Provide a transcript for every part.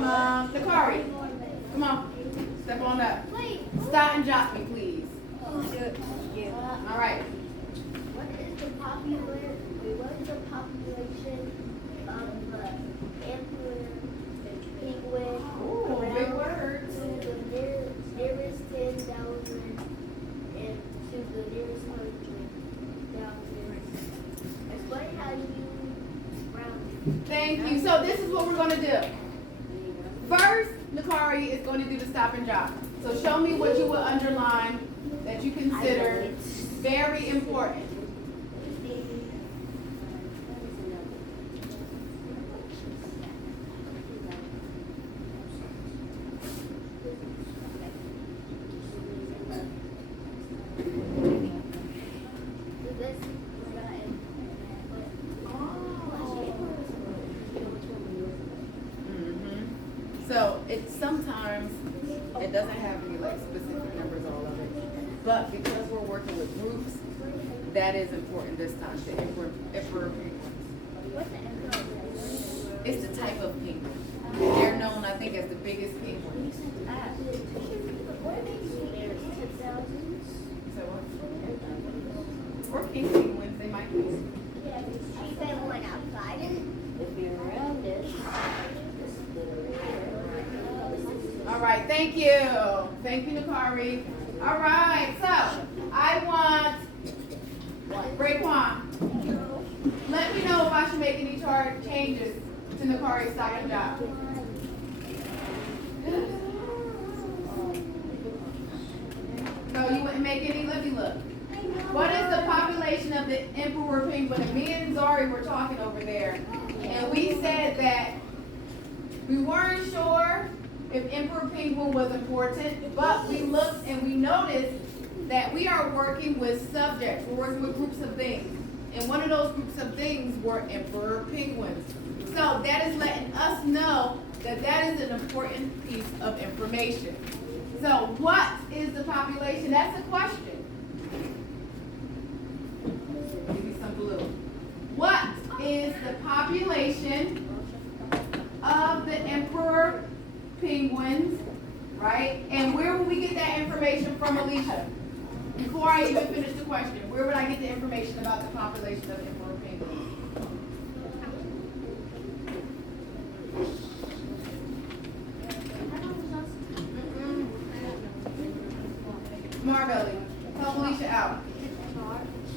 Nakari, come on. Step on up. Stop and jot me, please. All right. What is the population of the emperor penguin Ooh, big words. to the nearest 10,000 and to the nearest 100,000? Explain how you round it. Thank you. So this is what we're going to do. First, Nakari is going to do the stop and jot. So show me what you would underline that you consider very important. So sometimes it doesn't have any like specific numbers all of it, but because we're working with groups, that is important this time. The emperor penguins. What's the emperor? It's the type of penguin. They're known, I think, as the biggest penguins. What makes you there's 10,000? So what? Or king penguins, they might be. Yeah, she said one outside. If you're around it. All right, thank you. Thank you, Nakari. All right, so I want Raekwon. Let me know if I should make any changes to Nakari's stop and jot. No, you wouldn't make any. Let me look. What is the population of the emperor penguin? And me and Zari were talking over there, and we said that we weren't sure if emperor penguin was important, but we looked and we noticed that we are working with subjects. We're working with groups of things. And one of those groups of things were emperor penguins. So that is letting us know that that is an important piece of information. So what is the population? That's the question. Give me some blue. What is the population of the emperor penguins, right? And where will we get that information from, Alicia? Before I even finish the question, where would I get the information about the population of emperor penguins? Marbelli, help Alicia out.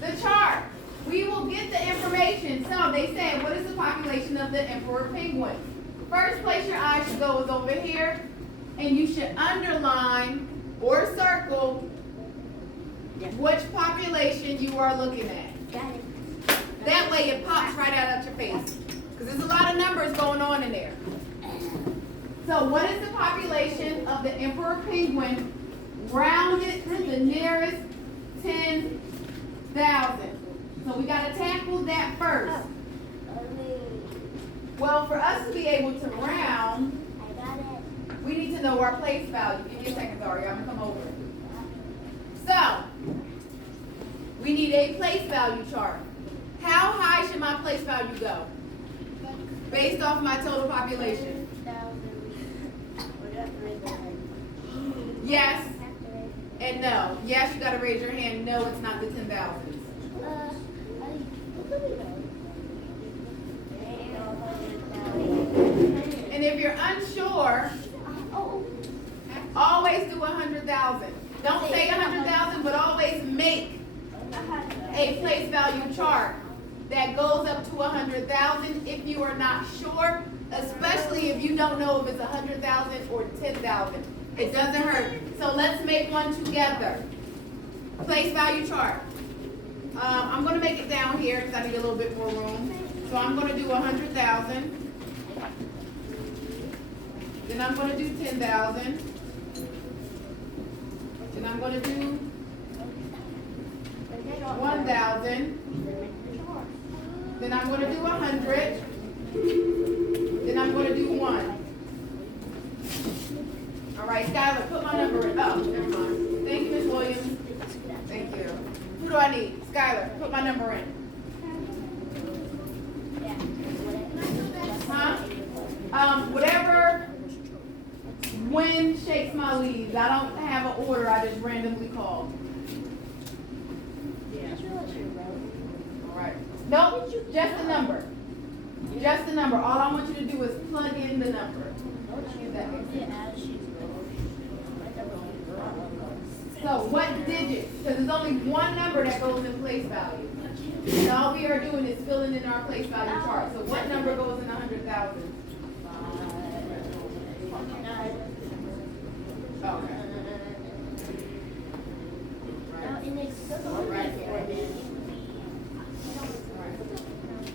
The chart. We will get the information. So they said, what is the population of the emperor penguin? First place your eyes should go is over here, and you should underline or circle which population you are looking at. That way it pops right out of your face, because there's a lot of numbers going on in there. So what is the population of the emperor penguin rounded to the nearest 10,000? So we got to tackle that first. Well, for us to be able to round, we need to know our place value. Give me a second, Zari. I'm going to come over. So, we need a place value chart. How high should my place value go? Based off my total population. Yes and no. Yes, you got to raise your hand. No, it's not the 10,000. And if you're unsure, always do 100,000. Don't say 100,000, but always make a place value chart that goes up to 100,000 if you are not sure, especially if you don't know if it's 100,000 or 10,000. It doesn't hurt. So let's make one together. Place value chart. I'm going to make it down here because I need a little bit more room. So I'm going to do 100,000. Then I'm going to do 10,000. Then I'm going to do 1,000. Then I'm going to do 100. Then I'm going to do 1. All right, Skylar, put my number in. Oh, never mind. Thank you, Ms. Williams. Thank you. Who do I need? Skylar, put my number in. Huh? Whatever Gwen shakes my leaves. I don't have an order, I just randomly call. Alright. Nope, just the number. Just the number. All I want you to do is plug in the number. So what digit? Because there's only one number that goes in place value. And all we are doing is filling in our place value chart. So what number goes in 100,000? Okay.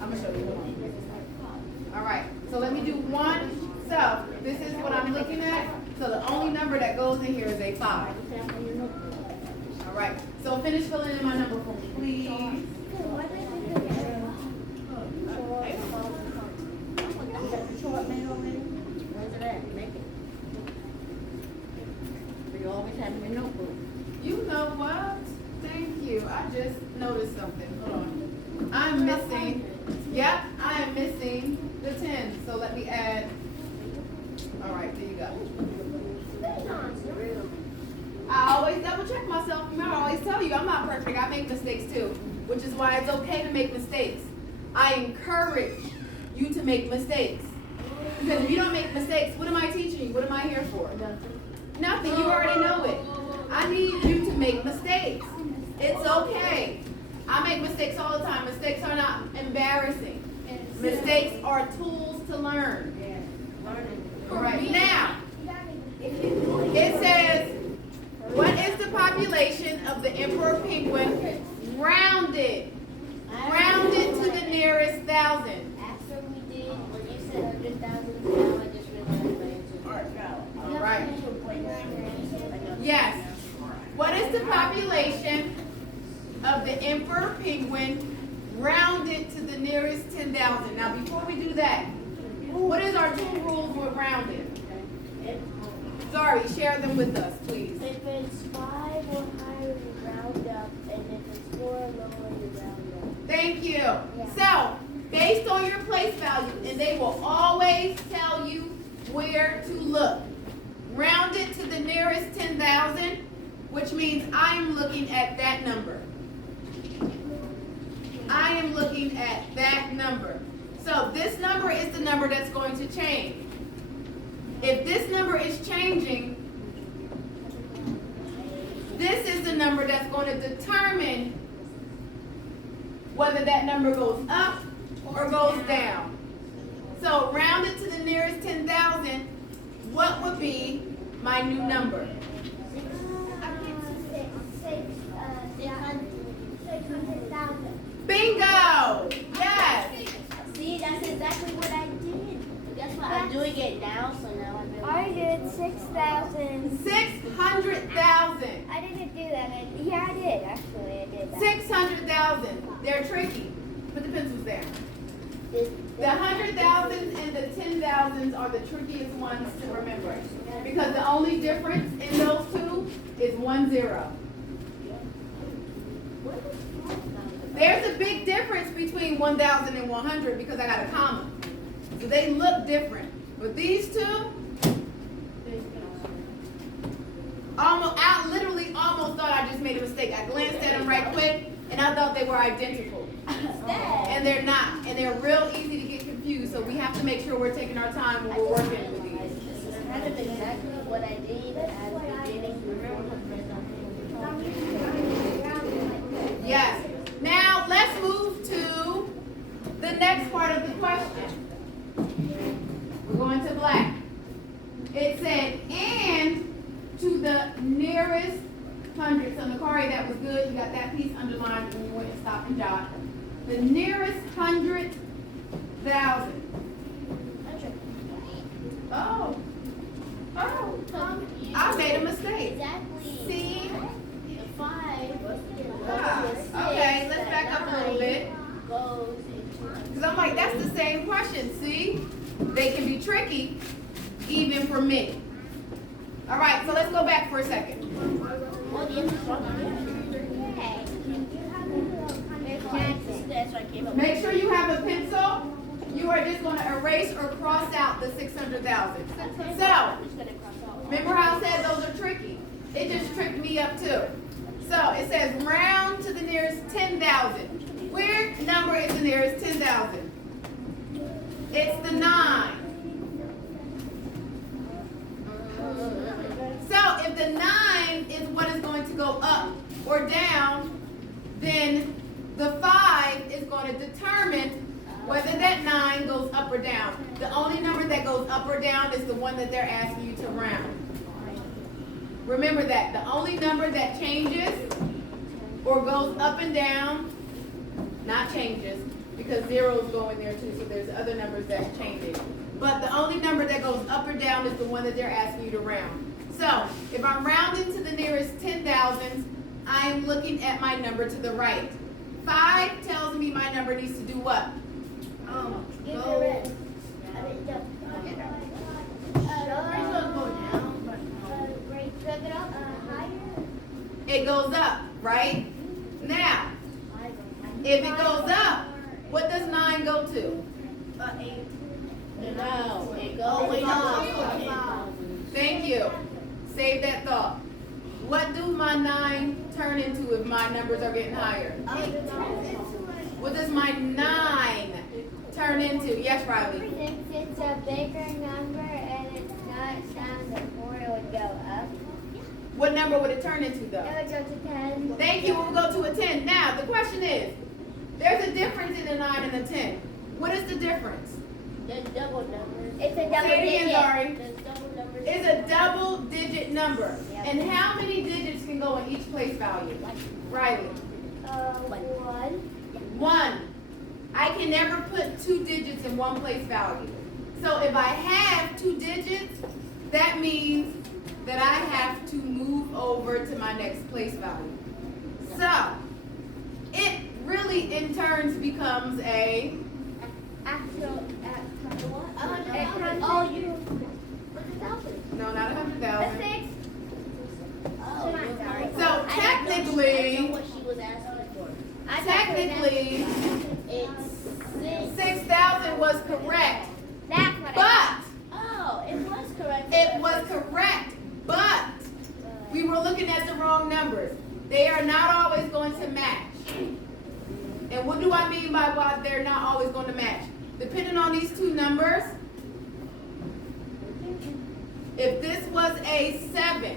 I'm gonna show you. All right. So let me do one. So this is what I'm looking at. So the only number that goes in here is a 5. All right. So finish filling in my number for me, please. You know what? Thank you. I just noticed something. Hold on. I'm missing. Yep, I am missing the 10. So let me add. All right, there you go. I always double check myself. Remember, I always tell you I'm not perfect. I make mistakes too, which is why it's okay to make mistakes. I encourage you to make mistakes. Because if you don't make mistakes, what am I teaching you? What am I here for? Nothing. You already know it. I need you to make mistakes. It's okay. I make mistakes all the time. Mistakes are not embarrassing. Mistakes are tools to learn. All right. Now, it says, what is the population of the emperor penguin rounded? Rounded to the nearest 1,000. After we did, when you said 100,000, now I just realized my answer. All right. Yes. What is the population of the emperor penguin rounded to the nearest 10,000? Now, before we do that, what is our 2 rules with rounded? Sorry, share them with us, please. If it's 5 or higher, you round up, and if it's 4 or lower, you round up. Thank you. So, based on your place value, and they will always tell you where to look. Round it to the nearest 10,000, which means I am looking at that number. I am looking at that number. So this number is the number that's going to change. If this number is changing, this is the number that's going to determine whether that number goes up or goes down. So round it to the nearest 10,000, what would be my new number? 600,000. Bingo! Yes! See, that's exactly what I did. That's why I'm doing it now, so now I'm doing I did 6,000. 600,000. I didn't do that. Yeah, I did. Actually, I did that. 600,000. They're tricky. Put the pencils there. The 100,000s and the 10,000s are the trickiest ones to remember. Because the only difference in those two is 1 0. There's a big difference between 1,000 and 100 because I got a comma. So they look different. But these two, I literally almost thought I just made a mistake. I glanced at them right quick and I thought they were identical. And they're not. And they're real easy to get confused. So we have to make sure we're taking our time when we're working with these. This is kind of exactly what I did at the beginning. Yes. Now let's move to the next part of the question. We're going to black. It said, and to the nearest 100. So Nakari, that was good. You got that piece underlined when you went and stopped and jot. The nearest 100,000. Oh. I made a mistake. Exactly. See? The 5. Okay, let's back up a little bit. Goes into. Because I'm like, that's the same question. See? They can be tricky, even for me. All right, so let's go back for a second. Make sure you have a pencil you are just going to erase or cross out the 600,000. So, remember how I said those are tricky? It just tricked me up too. So, it says round to the nearest 10,000. Where number is the nearest 10,000? It's the 9. So, if the 9 is what is going to go up or down, then the 5 is going to determine whether that 9 goes up or down. The only number that goes up or down is the one that they're asking you to round. Remember that. The only number that changes or goes up and down, not changes, because zeros go in there too, so there's other numbers that change it. But the only number that goes up or down is the one that they're asking you to round. So, if I'm rounding to the nearest 10,000s, I'm looking at my number to the right. 5 tells me my number needs to do what? It goes up, right? Now, if it goes up, what does 9 go to? 8. No, it goes up. Thank you. Save that thought. What do my 9 turn into if my numbers are getting higher? What does my 9 turn into? Yes, Riley. Since it's a bigger number and it's not down to 4, it would go up. What number would it turn into though? It would go to 10. Thank you. We'll go to a 10. Now, the question is, there's a difference in a 9 and a 10. What is the difference? The double numbers. It's a double Say it again, digit. Zari. The double numbers. It's a double digit number. Yep. And how many digits can go in each place value? Riley. 1. 1. I can never put 2 digits in one place value. So if I have 2 digits, that means that I have to move over to my next place value. So it really in turns becomes a Actual. Oh, you. no, not A 100,000. 6. Oh, So technically, what she was asking for. technically, It's 6. 6,000 was correct, That's what I but Oh, it was correct. it was correct, but we were looking at the wrong numbers. They are not always going to match. And what do I mean by why they're not always going to match? Depending on these 2 numbers, if this was a 7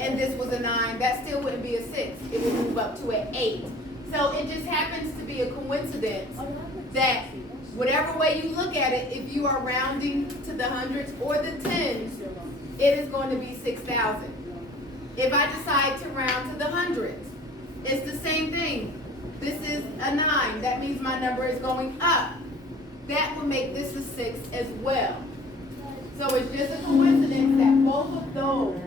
and this was a 9, that still wouldn't be a 6. It would move up to an 8. So it just happens to be a coincidence that whatever way you look at it, if you are rounding to the hundreds or the tens, it is going to be 6,000. If I decide to round to the hundreds, it's the same thing. This is a 9. That means my number is going up. That will make this a 6 as well. So it's just a coincidence that both of those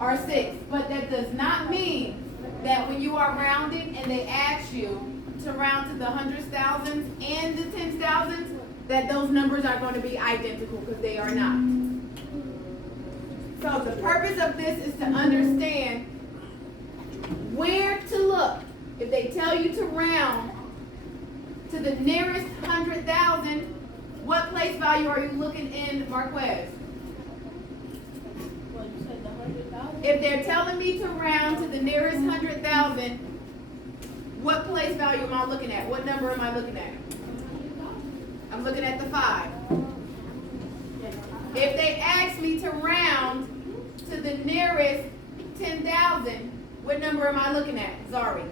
are 6. But that does not mean that when you are rounding and they ask you to round to the hundreds, thousands, and the tens, thousands, that those numbers are going to be identical, because they are not. So the purpose of this is to understand where to look. If they tell you to round to the nearest 100,000, what place value are you looking in, Marquez? Well, you said the 100,000. If they're telling me to round to the nearest 100,000, what place value am I looking at? What number am I looking at? I'm looking at the 5. If they ask me to round to the nearest 10,000, what number am I looking at? Zari.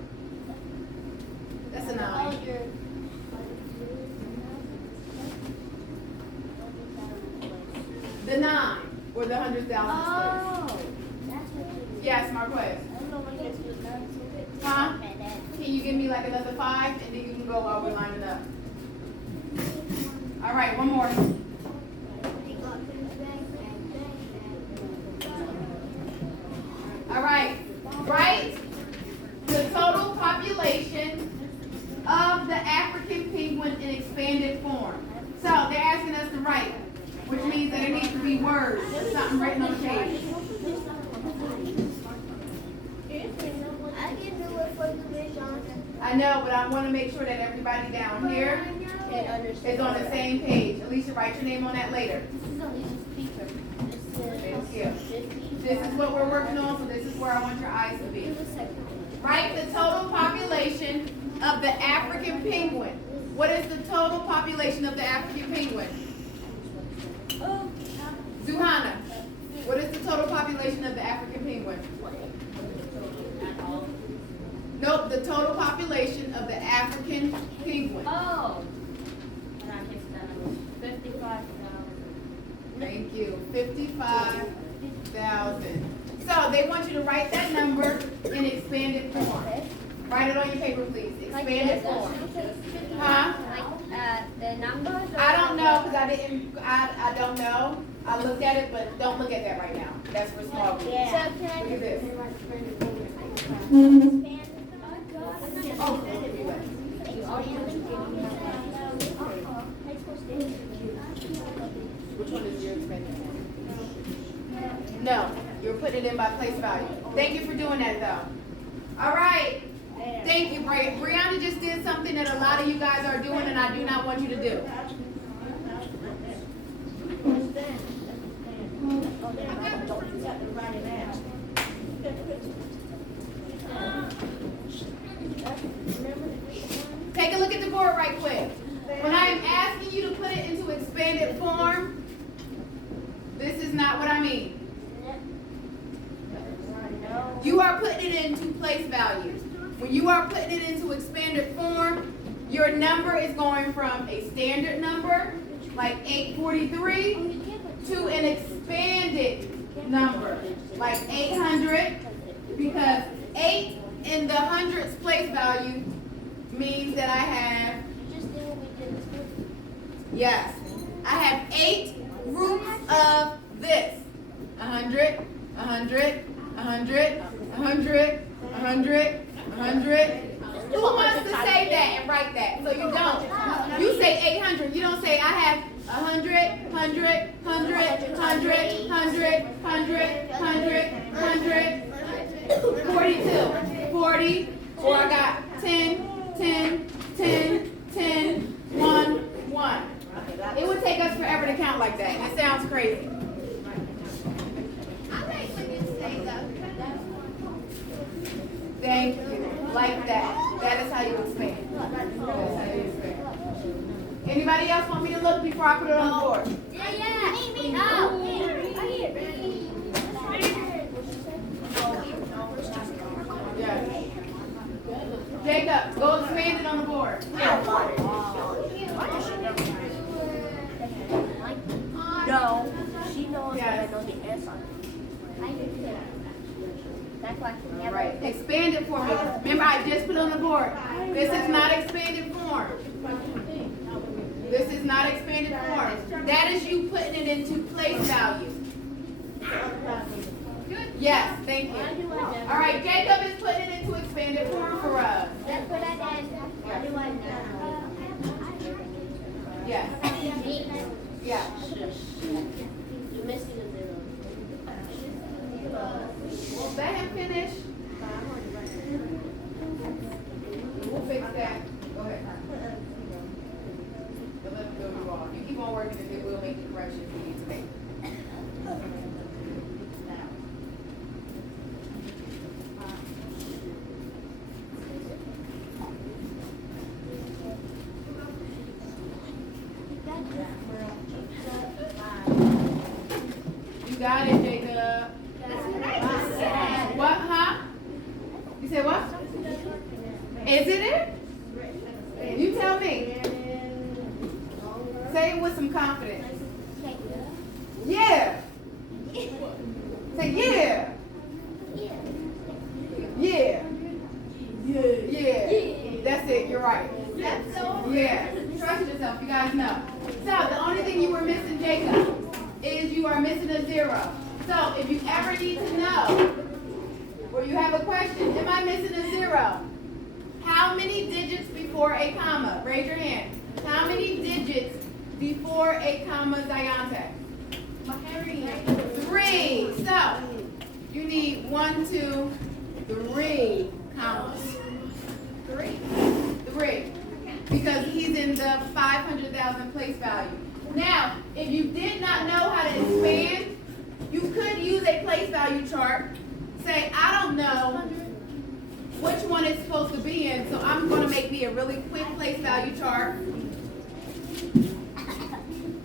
That's a 9. The 9 or the 100,000 place. Oh, that's what you. Yes, Marquez. I don't know what gets you done to it. Huh? Can you give me like another 5 and then you can go while we're lining up? All right, one more. All right, write the total population of the African penguin in expanded form. So they're asking us to write, which means that it needs to be words, something written on the page. I can do it for you, Miss Johnson. I know, but I want to make sure that everybody down here is on the same page. Alicia, write your name on that later. Thank you. This is what we're working on, so this is where I want your eyes to be. Write the total population of the African penguin. What is the total population of the African penguin? Zuhana, what is the total population of the African penguin? Nope, the total population of the African penguin. Oh. 55,000. Thank you. 55,000. So they want you to write that number in expanded form. Write it on your paper, please. Expanded form. Huh? The numbers? I don't know because I don't know. I looked at it, but don't look at that right now. That's for small groups. So can I Look at this. Oh, which one is your expanded form? No, you're putting it in by place value. Thank you for doing that, though. All right. Thank you, Brianna just did something that a lot of you guys are doing, and I do not want you to do. Take a look at the board right quick. When I am asking you to put it into expanded form, this is not what I mean. You are putting it into place values. When you are putting it into expanded form, your number is going from a standard number, like 843, to an expanded number, like 800, because 8 in the hundreds place value means that I have, yes, I have 8 roots of this. 100, 100, 100, 100, 100, 100. Who wants to say that and write that? So you don't. You say 800. You don't say I have 100, 100, 100, 100, 100, 100, 100, 100, 42, 40, or I got 10, 10, 10, 10, 1, 1. It would take us forever to count like that, and it sounds crazy. Thank you. Like that. That is how you expand. That is how you expand. Anybody else want me to look before I put it on the board? Yes. Jacob, go expand it on the board. No, she knows Yes. that I know the answer. All right. Expand it for me. Remember, I just put it on the board. This is not expanded form. This is not expanded form. That is you putting it into place value. Yes, thank you. All right, Jacob is putting it into expanded form for us. Let's put it in. Yes. Yeah. You're missing a zero. Let him finish. We'll fix that. Go ahead. Don't let him go wrong. You keep on working and then we'll make the corrections we need to make. You got it, Jacob. What, huh? You said what? Is it it? You tell me. Say it with some confidence. Yeah. Say yeah. Yeah. Yeah. That's it. You're right. Yeah. Trust yourself. You guys know. So the only thing you were missing, Jacob, is you are missing a 0. So if you ever need to know, or you have a question, am I missing a 0? How many digits before a comma? Raise your hand. How many digits before a comma, Zayante? 3. So you need 1, 2, 3 commas. 3. because he's in the 500,000 place value. Now, if you did not know how to expand, you could use a place value chart. Say, I don't know which one it's supposed to be in, so I'm going to make me a really quick place value chart.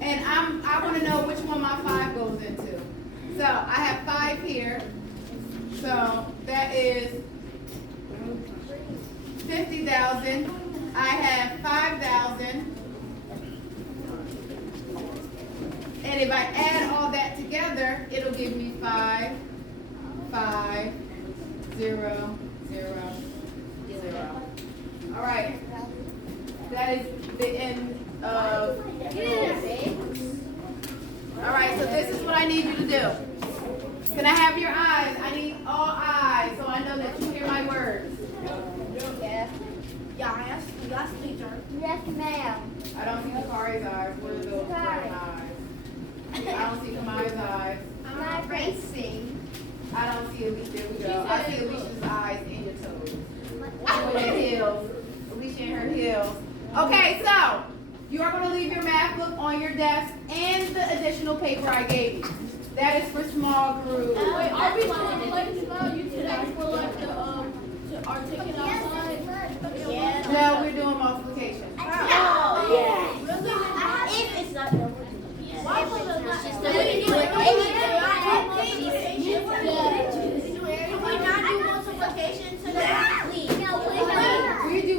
And I want to know which one my 5 goes into. So I have 5 here. So that is 50,000. I have 5,000. And if I add all that together, it'll give me 5, 5, 0, 0, 0. All right. That is the end of. All right. So this is what I need you to do. Can I have your eyes? I need all eyes, so I know that you hear my words. Yes. Yes, yes, teacher. Yes, ma'am. I don't see Kakari's eyes. What are those brown eyes? I don't see Kamaya's eyes. My racing. I don't see Alicia. There we go. I see Alicia's eyes and your toes. With her heels. Alicia and her heels. Okay, so you are going to leave your math book on your desk and the additional paper I gave you. That is for small group. Wait, are we doing place value today for like the our ticket outside? Yeah. No, we're doing multiplication. Oh, yeah. Really? If it's not done. Why was it not? She's not doing multiplication. Can we not do multiplication today?